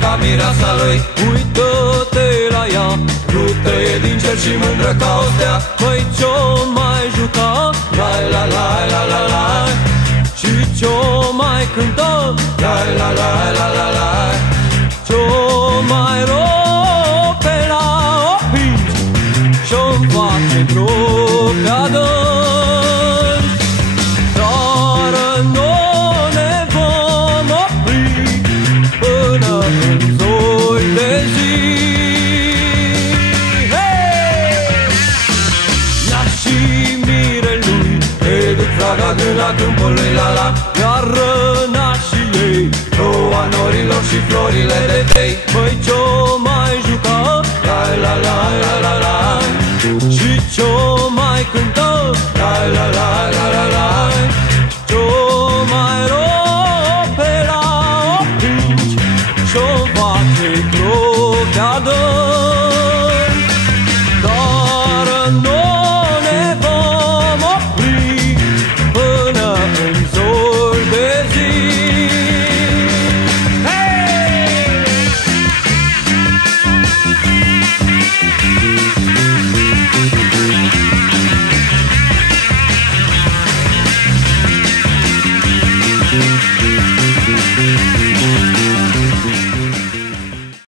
Ca mireasa lui, uită-te la ea, rută e din cer și mândră ca o stea. Măi, ce-o mai juca, lai la lai la la la, și ce-o mai cânta, lai la lai la la la, ce-o mai rope la opinci, și-o-mi face propria dări. Dar nu ne vom opri până în zori de zi. Hey! Nașii mirelui te duc fraga gâna câmpului la la, iar rănașii ei roa norilor și florile de tei. Măi, ce-o mai juca, la la la la la la, și